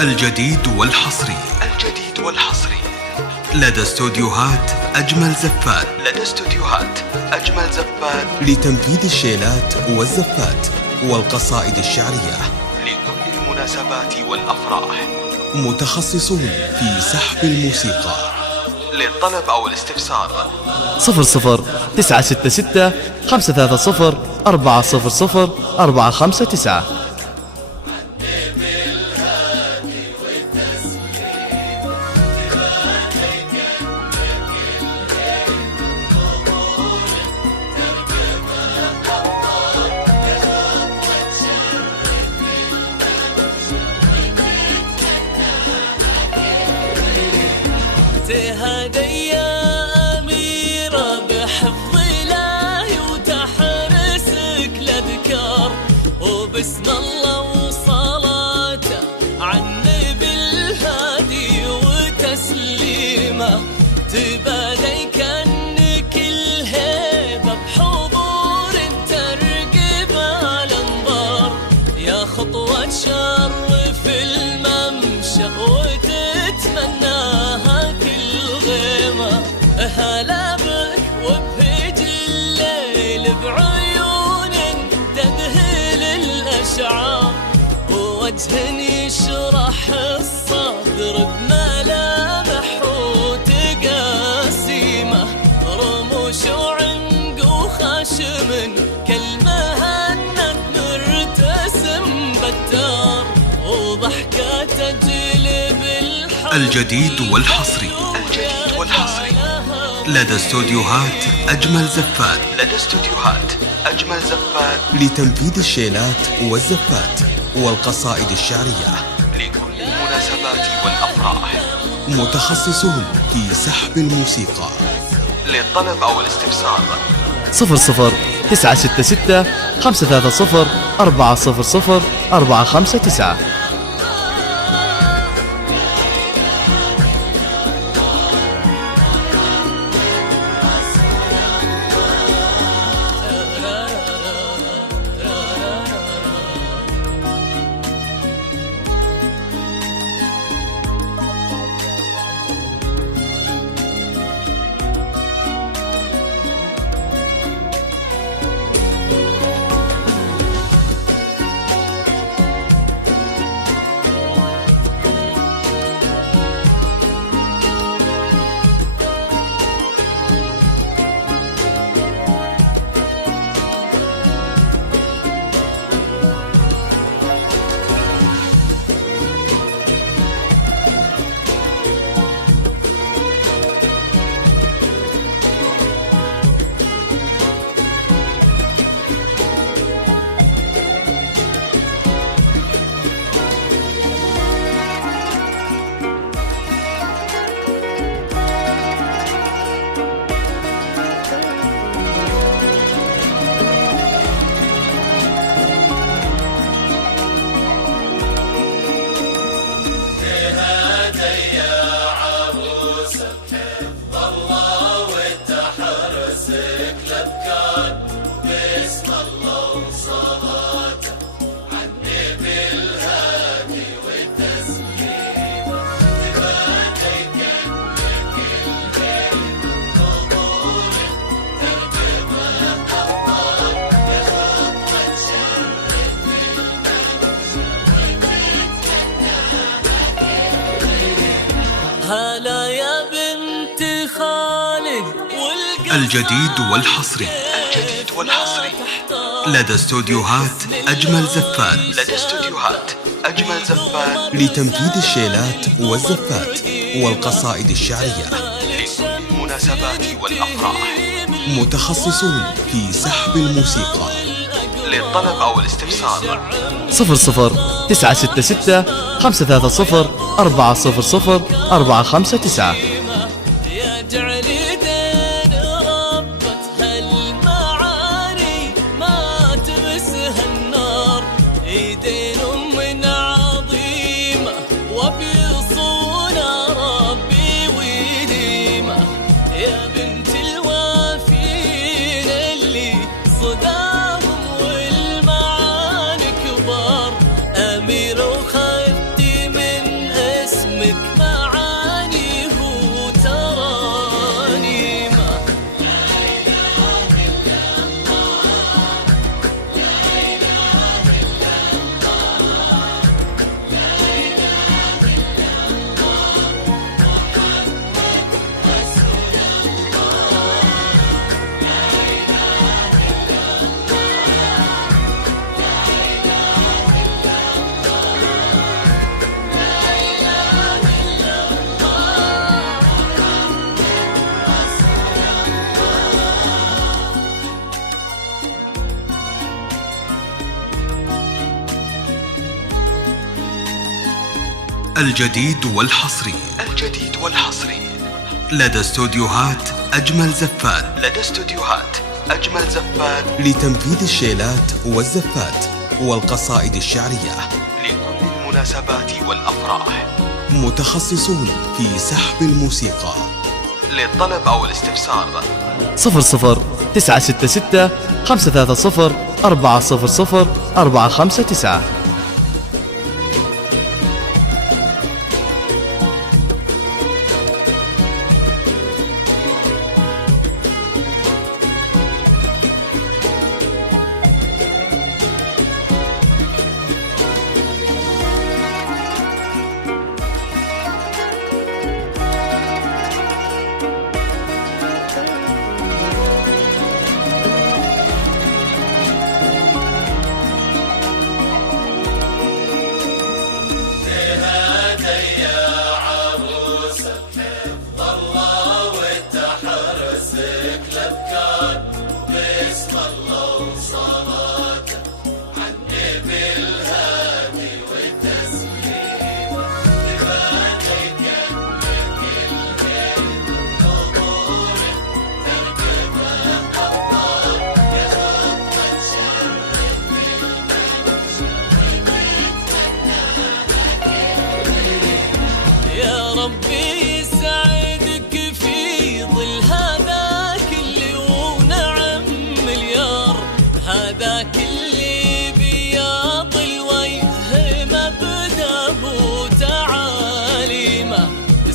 الجديد والحصري لدى استوديوهات أجمل زفات لتنفيذ الشيلات والزفات والقصائد الشعرية لكل المناسبات والأفراح. متخصصون في سحب الموسيقى. للطلب أو الاستفسار 00 966 530 400 459. تهدي يا أميرة بحفظ الله وتحرسك الأذكار وبسم الله وصلاته عالنبي الهادي وتسليمه تبادي كأنك الهيبة بحضور ترقب الأنظار يا خطوة شرف الممشى وتتمناها هلا بك وبهج الليل بعيون تذهل الأشعار ووجه يشرح الصدر بملامح وتقاسيمه رموش وعنق وخشم كالمهند مرتسم بتار وضحكة تجلب الحب. الجديد والحصري لدى استوديوهات أجمل زفات لتنفيذ الشيلات والزفات والقصائد الشعرية لكل المناسبات والأفراح. متخصصون في سحب الموسيقى. للطلب أو الاستفسار 00 966 530 400 459. هلا يا بنت خالد الجديد والحصري لدى استوديوهات أجمل زفات لتنفيذ الشيلات والزفات والقصائد الشعرية لكل المناسبات والأفراح. متخصصون في سحب الموسيقى. للطلب أو الاستفسار 00 966 530 400 459. يا جعلي دين ربة هالمعاني ما تمسها النار ايدين من عظيمة وبيصونها ربي ويديمة يا بنت الوافين اللي صداهم والمعاني كبار أمير وخدي من الجديد والحصري لدى استوديوهات أجمل زفات لتنفيذ الشيلات والزفات والقصائد الشعرية لكل المناسبات والأفراح. متخصصون في سحب الموسيقى. للطلب أو الاستفسار 00 966 530 400 459. ربي يسعدك في ظل هذاك اللي ونعم مليار، هذاك اللي بياض الوجه مبدأه وتعاليمه،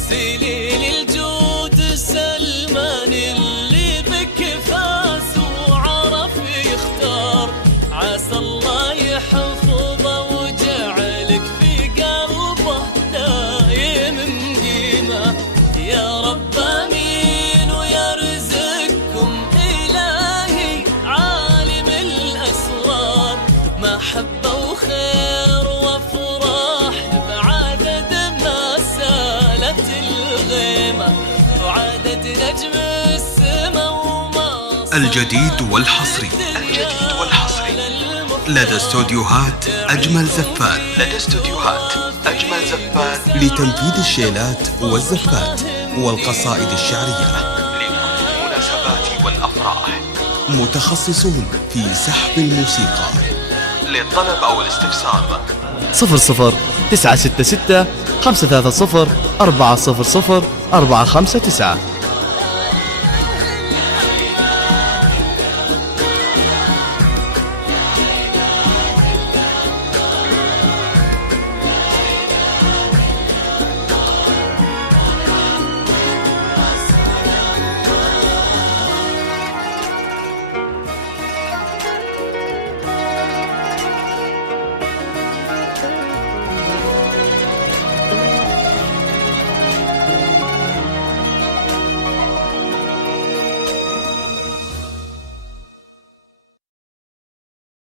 سليل الجود سلمان اللي بكفاس وعرف يختار، عسى الله يحفظه وجعلك في قلبه دايم مقيمة. يا رب امين ويرزقكم الهي عالم الاسرار، محبة وخير وافراح بعدد ما سالت الغيمة، وعدد نجم السما وما الجديد والحصري لدى استوديوهات أجمل زفات لتنفيذ الشيلات والزفات والقصائد الشعرية لكل المناسبات والأفراح. متخصصون في سحب الموسيقى. للطلب أو الاستفسار 00 966 530 400 459.